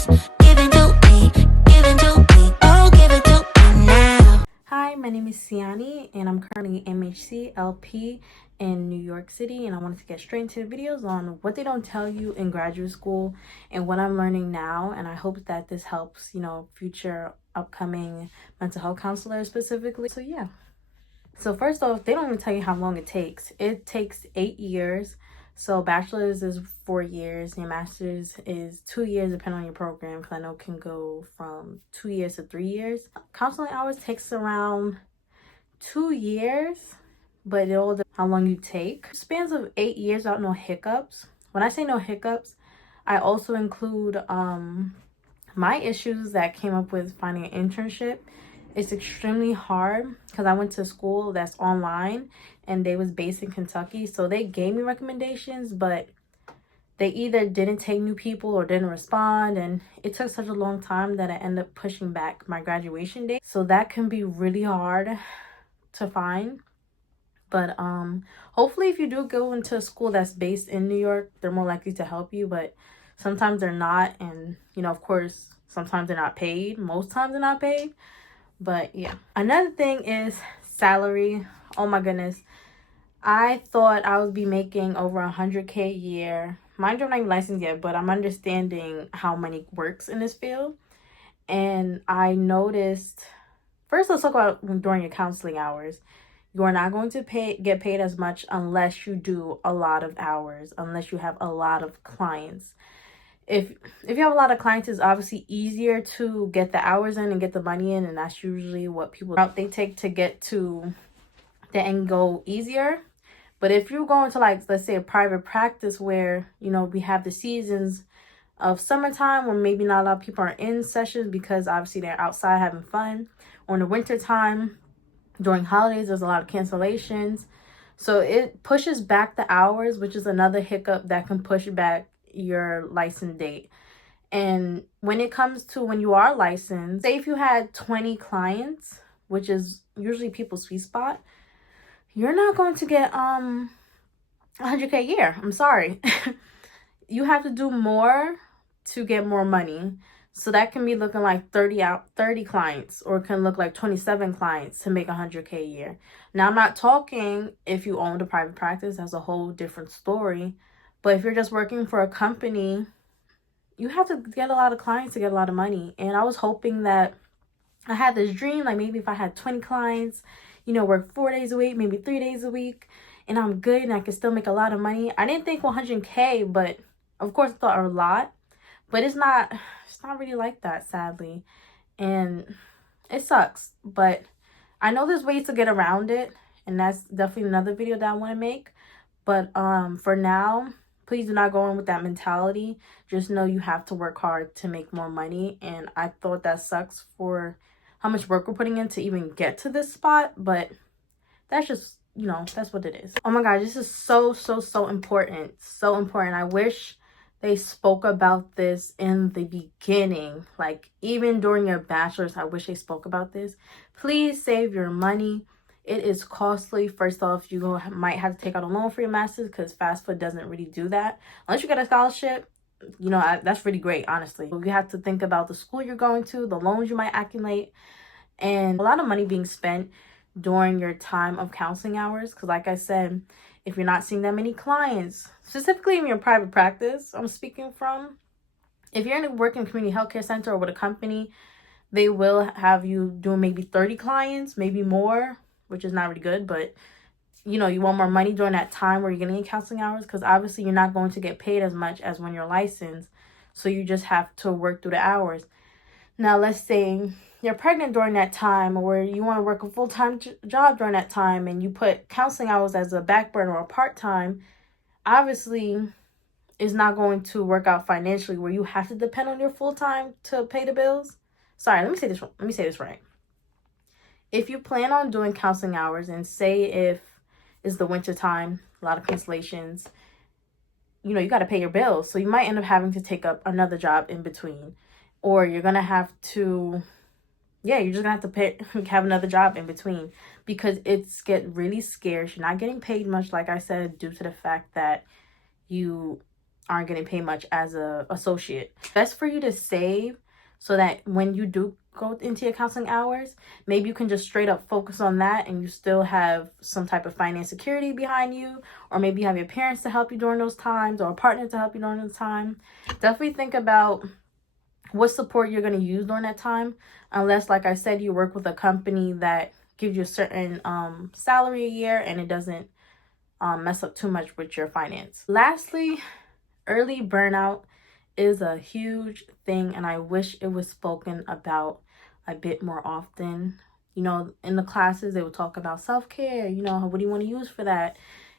just give it to me, give it to me, oh, give it to me now. Hi, my name is Siani, and I'm currently MHC LP in New York City, and I wanted to get straight into the videos on what they don't tell you in graduate school and what I'm learning now, and I hope that this helps, future upcoming mental health counselors specifically. So yeah. So first off, they don't even tell you how long it takes. It takes 8 years. So bachelor's is 4 years, and master's is 2 years, depending on your program, because I know it can go from 2 years to 3 years. Counseling hours takes around 2 years, but it all depends how long you take. Spans of 8 years without no hiccups. When I say no hiccups, I also include my issues that came up with finding an internship. It's extremely hard because I went to school that's online and they was based in Kentucky. So they gave me recommendations, but they either didn't take new people or didn't respond. And it took such a long time that I ended up pushing back my graduation date. So that can be really hard to find. But hopefully if you do go into a school that's based in New York, they're more likely to help you. But sometimes they're not. And, of course, sometimes they're not paid. Most times they're not paid. But yeah. Another thing is salary. Oh my goodness. I thought I would be making over 100K a year. Mind you, I'm not even licensed yet, but I'm understanding how money works in this field. And I noticed, first let's talk about during your counseling hours. You are not going to get paid as much unless you do a lot of hours, unless you have a lot of clients. If you have a lot of clients, it's obviously easier to get the hours in and get the money in, and that's usually what people they take to get to the end goal easier. But if you're going to, like, let's say a private practice where we have the seasons of summertime where maybe not a lot of people are in sessions because obviously they're outside having fun, or in the winter time during holidays there's a lot of cancellations, so it pushes back the hours, which is another hiccup that can push back your license date. And when it comes to when you are licensed, say if you had 20 clients, which is usually people's sweet spot, you're not going to get 100K a year. I'm sorry. You have to do more to get more money. So that can be looking like 30 clients, or it can look like 27 clients to make 100K a year. Now, I'm not talking if you owned a private practice, that's a whole different story. But if you're just working for a company, you have to get a lot of clients to get a lot of money. And I was hoping that I had this dream, like maybe if I had 20 clients, work 4 days a week, maybe 3 days a week, and I'm good and I can still make a lot of money. I didn't think 100K, but of course I thought a lot. But it's not really like that, sadly. And it sucks. But I know there's ways to get around it, and that's definitely another video that I want to make. But for now, please do not go in with that mentality. Just know you have to work hard to make more money. And I thought that sucks for how much work we're putting in to even get to this spot. But that's just, that's what it is. Oh my God, this is so, so, so important. So important. I wish they spoke about this in the beginning. Like, even during your bachelor's, I wish they spoke about this. Please save your money. It is costly. First off, you might have to take out a loan for your master's because fast food doesn't really do that. Unless you get a scholarship, that's really great, honestly. You have to think about the school you're going to, the loans you might accumulate, and a lot of money being spent during your time of counseling hours. Because like I said, if you're not seeing that many clients, specifically in your private practice, I'm speaking from, if you're in a working community healthcare center or with a company, they will have you doing maybe 30 clients, maybe more, which is not really good. But you want more money during that time where you're getting counseling hours, because obviously you're not going to get paid as much as when you're licensed. So you just have to work through the hours. Now, let's say you're pregnant during that time, or you want to work a full-time job during that time, and you put counseling hours as a back burner or part-time. Obviously, it's not going to work out financially where you have to depend on your full-time to pay the bills. Sorry, let me say this right. If you plan on doing counseling hours, and say if it's the winter time, a lot of cancellations, you got to pay your bills. So you might end up having to take up another job in between. Or you're going to have to, you're just going to have to have another job in between, because it's get really scarce. You're not getting paid much, like I said, due to the fact that you aren't getting paid much as a associate. Best for you to save so that when you do go into your counseling hours, maybe you can just straight up focus on that and you still have some type of finance security behind you, or maybe you have your parents to help you during those times or a partner to help you during the time. Definitely think about what support you're going to use during that time, unless, like I said, you work with a company that gives you a certain salary a year and it doesn't mess up too much with your finance. Lastly, early burnout is a huge thing, and I wish it was spoken about a bit more often. You know, in the classes, they would talk about self-care, you know, what do you want to use for that?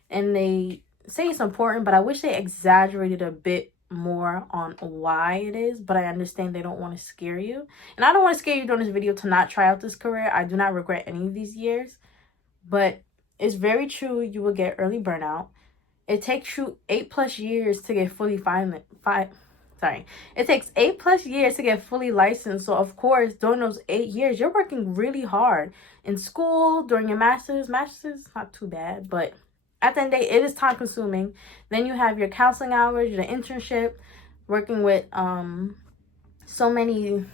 And they say it's important, but I wish they exaggerated a bit more on why it is. But I understand they don't want to scare you. And I don't want to scare you during this video to not try out this career. I do not regret any of these years. But it's very true, you will get early burnout. It takes you 8+ years to get fully It takes 8+ years to get fully licensed. So of course, during those 8 years, you're working really hard in school, during your master's. Master's not too bad, but at the end of the day, it is time consuming. Then you have your counseling hours, your internship, working with so many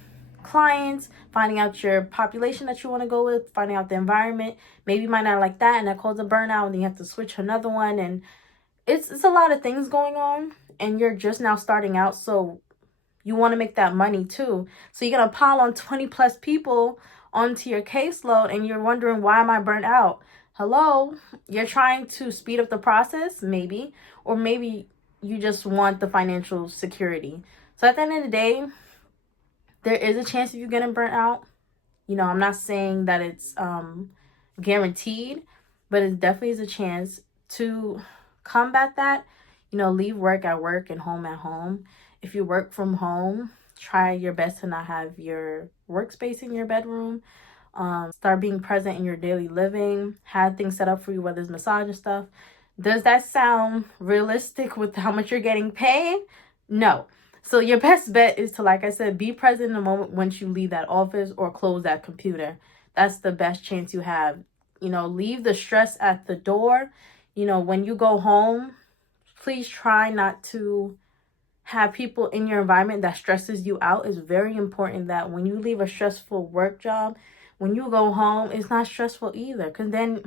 clients, finding out your population that you want to go with, finding out the environment. Maybe you might not like that, and that causes a burnout, and then you have to switch to another one. And it's a lot of things going on, and you're just now starting out, so you want to make that money too. So you're going to pile on 20+ people onto your caseload, and you're wondering, why am I burnt out? Hello, you're trying to speed up the process, maybe, or maybe you just want the financial security. So at the end of the day, there is a chance of you getting burnt out. You know, I'm not saying that it's guaranteed, but it definitely is a chance. To combat that, you know, leave work at work and home at home. If you work from home, try your best to not have your workspace in your bedroom. Start being present in your daily living. Have things set up for you, whether it's massage and stuff. Does that sound realistic with how much you're getting paid? No. So your best bet is to, like I said, be present in the moment once you leave that office or close that computer. That's the best chance you have. You know, leave the stress at the door. You know, when you go home, please try not to have people in your environment that stresses you out. It's very important that when you leave a stressful work job, when you go home, it's not stressful either, because then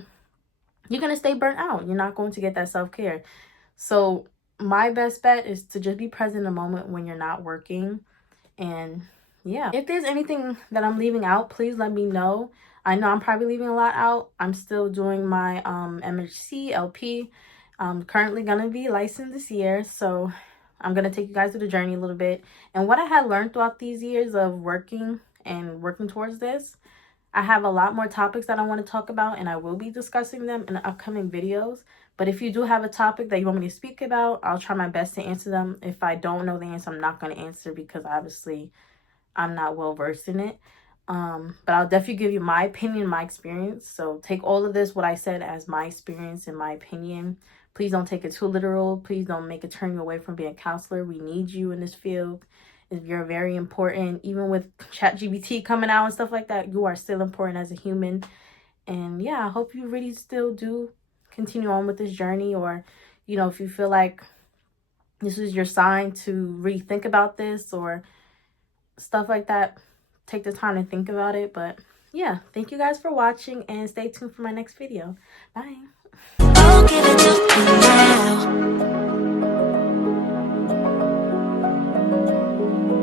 you're going to stay burnt out. You're not going to get that self-care. So my best bet is to just be present in the moment when you're not working. And yeah, if there's anything that I'm leaving out, please let me know. I know I'm probably leaving a lot out. I'm still doing my MHC LP. I'm currently going to be licensed this year, so I'm going to take you guys through the journey a little bit. And what I had learned throughout these years of working towards this, I have a lot more topics that I want to talk about, and I will be discussing them in upcoming videos. But if you do have a topic that you want me to speak about, I'll try my best to answer them. If I don't know the answer, I'm not going to answer, because obviously I'm not well versed in it. But I'll definitely give you my opinion, my experience. So take all of this, what I said, as my experience and my opinion. Please don't take it too literal. Please don't make it turn you away from being a counselor. We need you in this field. You're very important. Even with ChatGPT coming out and stuff like that, you are still important as a human. And yeah, I hope you really still do continue on with this journey. Or, you know, if you feel like this is your sign to really think about this or stuff like that, take the time to think about it. But yeah, thank you guys for watching, and stay tuned for my next video. Bye. Oh, give it to me now.